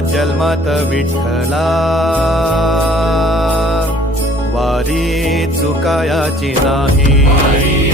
जल्मत विठ्ठला वारी नाही